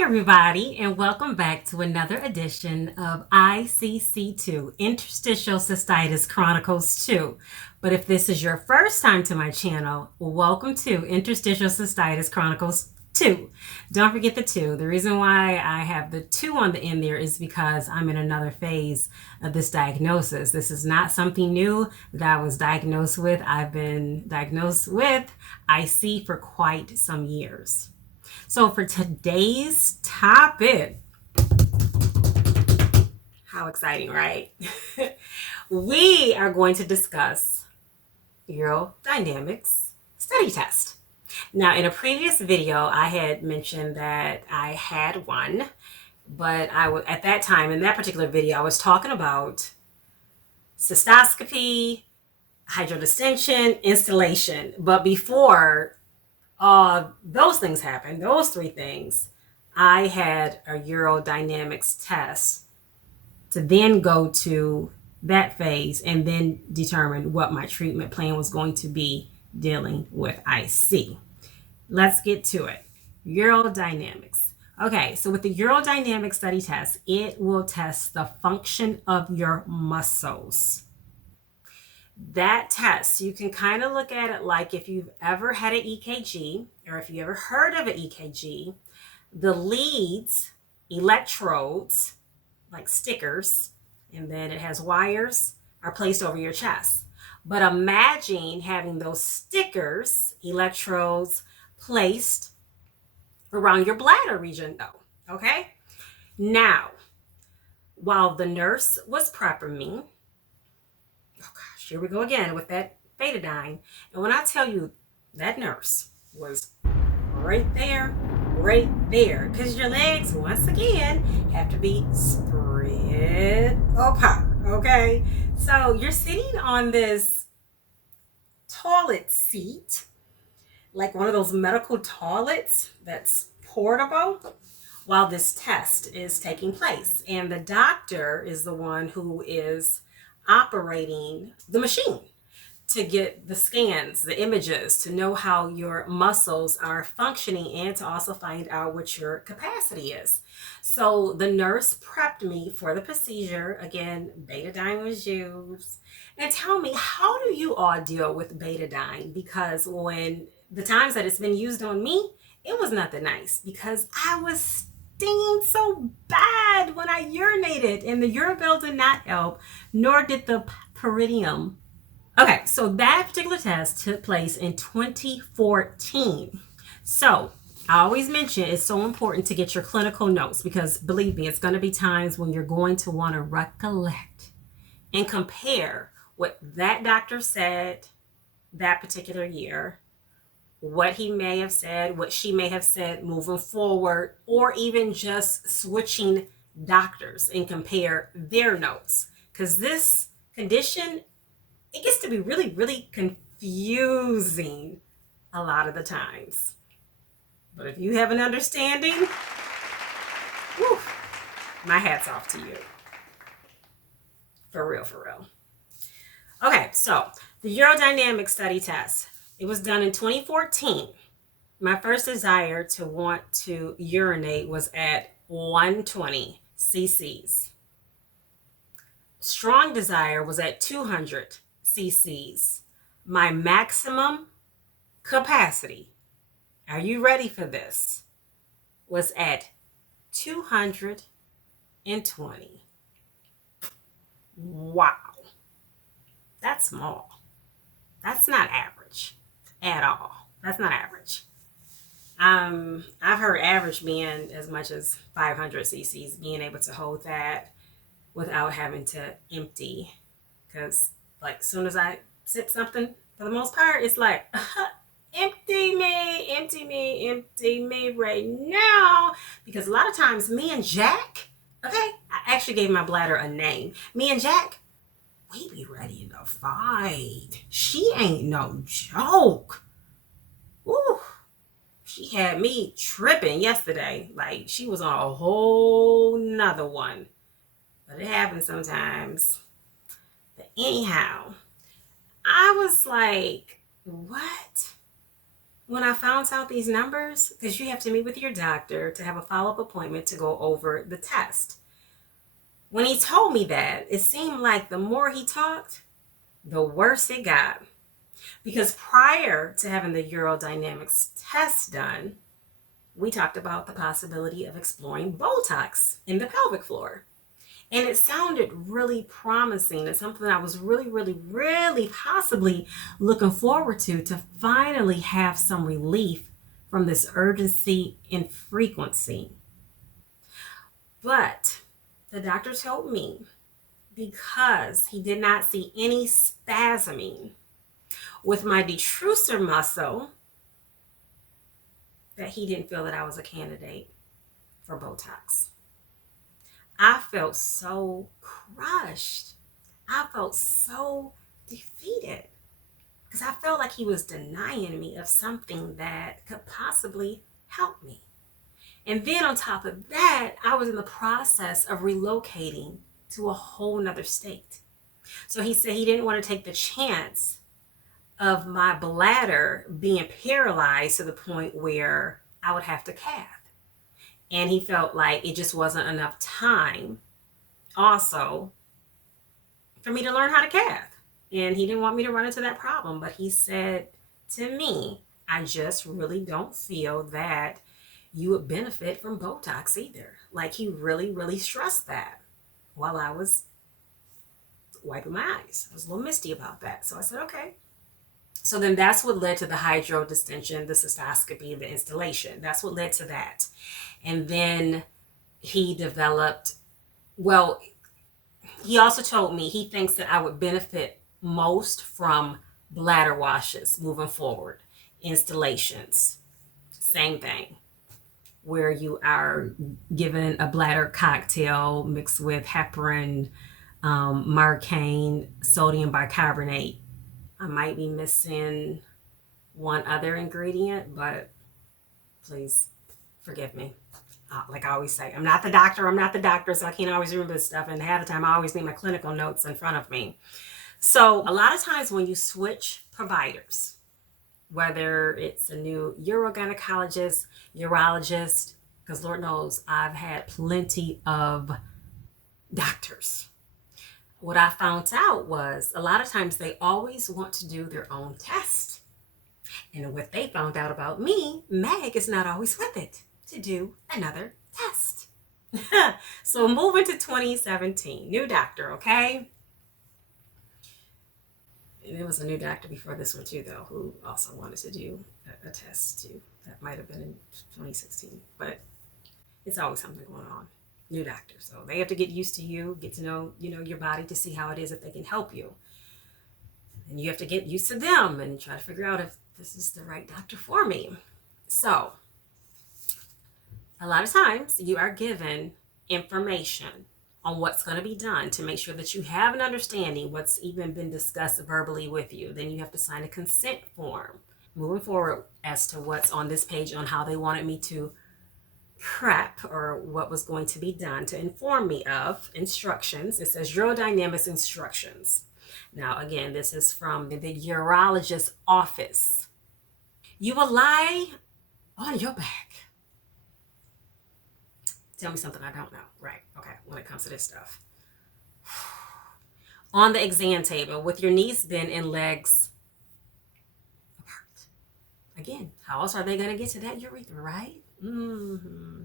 Hi, everybody, and welcome back to another edition of ICC2, Interstitial Cystitis Chronicles 2. But if this is your first time to my channel, welcome to Interstitial Cystitis Chronicles 2. Don't forget the 2. The reason why I have the 2 on the end there is because I'm in another phase of this diagnosis. This is not something new that I was diagnosed with. I've been diagnosed with IC for quite some years. So for today's topic, how exciting, right? We are going to discuss Urodynamics study test. Now, in a previous video, I had mentioned that I had one, but at that time, in that particular video, I was talking about cystoscopy, hydrodistension, installation. But before those things happened, those 3 things, I had a urodynamics test to then go to that phase and then determine what my treatment plan was going to be dealing with IC. Let's get to it. Urodynamics. Okay, so with the urodynamic study test, it will test the function of your muscles. That test, you can kind of look at it like if you've ever had an EKG or if you ever heard of an EKG, the leads, electrodes, like stickers, and then it has wires, are placed over your chest. But imagine having those stickers, electrodes, placed around your bladder region though, okay? Now, while the nurse was prepping me, here we go again with that betadine. And when I tell you that nurse was right there, because your legs, once again, have to be spread apart, okay? So you're sitting on this toilet seat, like one of those medical toilets that's portable, while this test is taking place. And the doctor is the one who is operating the machine to get the scans, the images, to know how your muscles are functioning and to also find out what your capacity is. So the nurse prepped me for the procedure. Again, betadine was used. And tell me, how do you all deal with betadine? Because when the times that it's been used on me, it was nothing nice because I was stinging so bad when I urinated, and the urabell did not help, nor did the perineum. Okay, so that particular test took place in 2014. So I always mention it's so important to get your clinical notes because believe me, it's going to be times when you're going to want to recollect and compare what that doctor said that particular year, what he may have said, what she may have said moving forward, or even just switching doctors and compare their notes. Because this condition, it gets to be really, really confusing a lot of the times. But if you have an understanding, whew, my hat's off to you. For real, for real. Okay, so the urodynamic study test. It was done in 2014. My first desire to want to urinate was at 120 cc's. Strong desire was at 200 cc's. My maximum capacity, are you ready for this, was at 220. Wow. That's small. That's not average at all. That's not average. I've heard average being as much as 500 cc's, being able to hold that without having to empty. Because like as soon as I sip something, for the most part, it's like, empty me right now. Because a lot of times me and Jack, okay, I actually gave my bladder a name. Me and Jack, we be ready to fight. She ain't no joke. Woo. She had me tripping yesterday. Like she was on a whole nother one. But it happens sometimes. But anyhow, I was like, what? When I found out these numbers, because you have to meet with your doctor to have a follow-up appointment to go over the test. When he told me that, it seemed like the more he talked, the worse it got. Because prior to having the urodynamics test done, we talked about the possibility of exploring Botox in the pelvic floor. And it sounded really promising and something I was really possibly looking forward to finally have some relief from this urgency and frequency. But the doctor told me because he did not see any spasming with my detrusor muscle that he didn't feel that I was a candidate for Botox. I felt so crushed. I felt so defeated because I felt like he was denying me of something that could possibly help me. And then on top of that, I was in the process of relocating to a whole nother state. So he said he didn't want to take the chance of my bladder being paralyzed to the point where I would have to cath. And he felt like it just wasn't enough time also for me to learn how to cath. And he didn't want me to run into that problem. But he said to me, I just really don't feel that you would benefit from Botox either. Like he really stressed that while I was wiping my eyes. I was a little misty about that. So I said, okay. So then that's what led to the hydrodistension, the cystoscopy, the installation. That's what led to that. And then he developed, well, he also told me he thinks that I would benefit most from bladder washes moving forward. Installations, same thing, where you are given a bladder cocktail mixed with heparin, marcaine, sodium bicarbonate. I might be missing one other ingredient, but please forgive me. Like I always say, I'm not the doctor, so I can't always remember this stuff. And half the time, I always need my clinical notes in front of me. So a lot of times when you switch providers, whether it's a new urogynecologist, urologist, because Lord knows I've had plenty of doctors. What I found out was a lot of times they always want to do their own test. And what they found out about me, Meg is not always with it to do another test. So moving to 2017, new doctor, okay? And there was a new doctor before this one too, though, who also wanted to do a test too. That might have been in 2016, but it's always something going on. New doctor, so they have to get used to you, get to know, your body to see how it is if they can help you. And you have to get used to them and try to figure out if this is the right doctor for me. So a lot of times you are given information on what's going to be done to make sure that you have an understanding what's even been discussed verbally with you. Then you have to sign a consent form moving forward as to what's on this page on how they wanted me to prep or what was going to be done to inform me of instructions. It says urodynamics instructions. Now, again, this is from the urologist's office. You will lie on your back. Tell me something I don't know. Right. Okay. When it comes to this stuff. On the exam table with your knees bent and legs apart. Again, how else are they going to get to that urethra, right? Mm-hmm.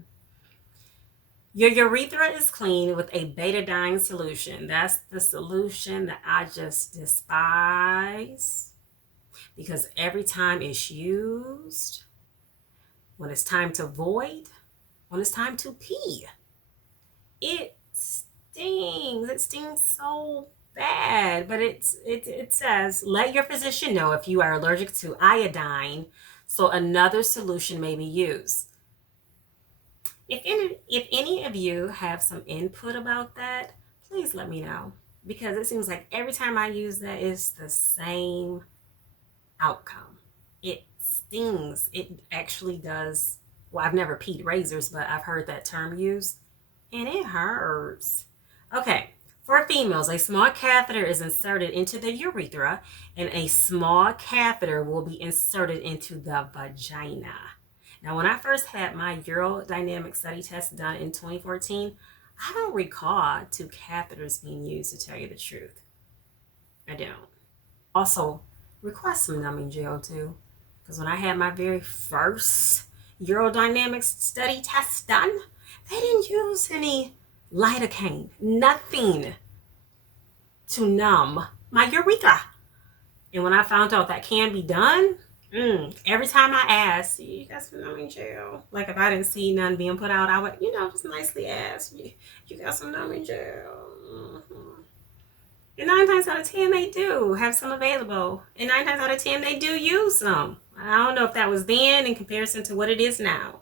Your urethra is clean with a betadine solution. That's the solution that I just despise because every time it's used, when it's time to void, when it's time to pee, it stings. It stings so bad. But it says, let your physician know if you are allergic to iodine, so another solution may be used. If any of you have some input about that, please let me know. Because it seems like every time I use that, it's the same outcome. It stings. It actually does. Well, I've never peed razors, but I've heard that term used. And it hurts. Okay. For females, a small catheter is inserted into the urethra, and a small catheter will be inserted into the vagina. Now, when I first had my urodynamic study test done in 2014, I don't recall 2 catheters being used, to tell you the truth. I don't. Also, request some numbing gel too, because when I had my very first urodynamics study test done, they didn't use any lidocaine, nothing to numb my urethra. And when I found out that can be done, every time I asked, you got some numbing gel? Like if I didn't see none being put out, I would, just nicely ask, you got some numbing gel? And 9 times out of 10, they do have some available. And 9 times out of 10, they do use some. I don't know if that was then in comparison to what it is now.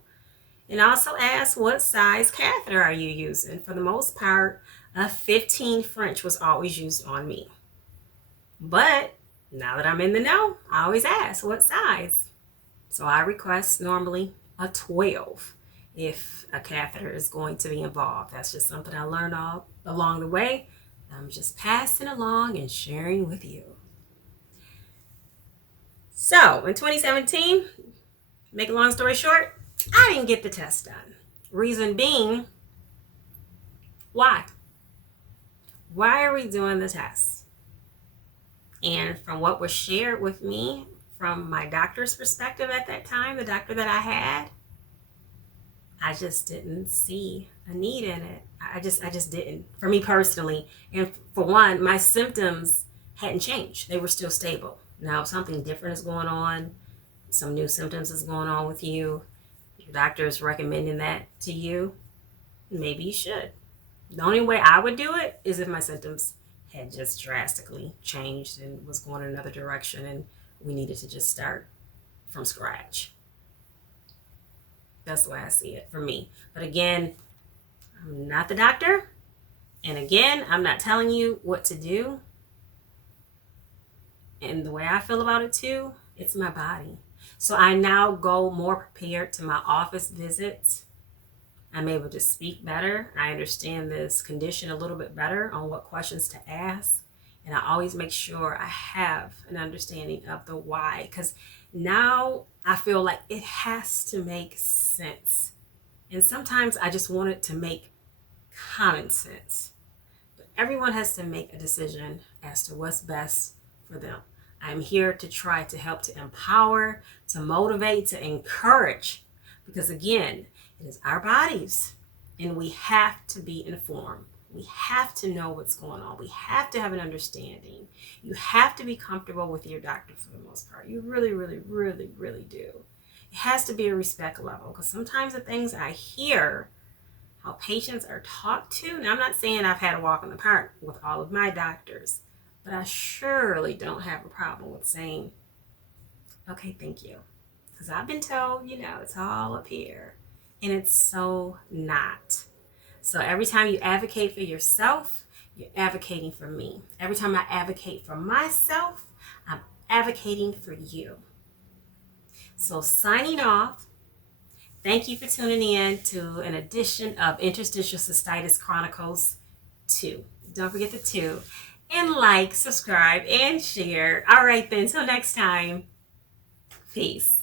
And also ask, what size catheter are you using? For the most part, a 15 French was always used on me. But now that I'm in the know, I always ask, what size? So I request normally a 12 if a catheter is going to be involved. That's just something I learned all along the way. I'm just passing along and sharing with you. So in 2017, make a long story short, I didn't get the test done. Reason being, why? Why are we doing the test? And from what was shared with me from my doctor's perspective at that time, the doctor that I had, I just didn't see a need in it. I just didn't, for me personally. And for one, my symptoms hadn't changed. They were still stable. Now, if something different is going on, some new symptoms is going on with you, your doctor is recommending that to you, maybe you should. The only way I would do it is if my symptoms had just drastically changed and was going in another direction and we needed to just start from scratch. That's the way I see it for me. But again, I'm not the doctor. And again, I'm not telling you what to do. And the way I feel about it too, it's my body. So I now go more prepared to my office visits. I'm able to speak better. I understand this condition a little bit better on what questions to ask. And I always make sure I have an understanding of the why, because now I feel like it has to make sense. And sometimes I just want it to make common sense. But everyone has to make a decision as to what's best for them. I'm here to try to help to empower, to motivate, to encourage, because again, it is our bodies and we have to be informed. We have to know what's going on. We have to have an understanding. You have to be comfortable with your doctor for the most part. You really, really, really, really do. It has to be a respect level, because sometimes the things I hear, how patients are talked to, and I'm not saying I've had a walk in the park with all of my doctors, but I surely don't have a problem with saying, okay, thank you. Because I've been told, it's all up here. And it's so not. So every time you advocate for yourself, you're advocating for me. Every time I advocate for myself, I'm advocating for you. So signing off, thank you for tuning in to an edition of Interstitial Cystitis Chronicles 2. Don't forget the 2. And like, subscribe, and share. All right then, till next time. Peace.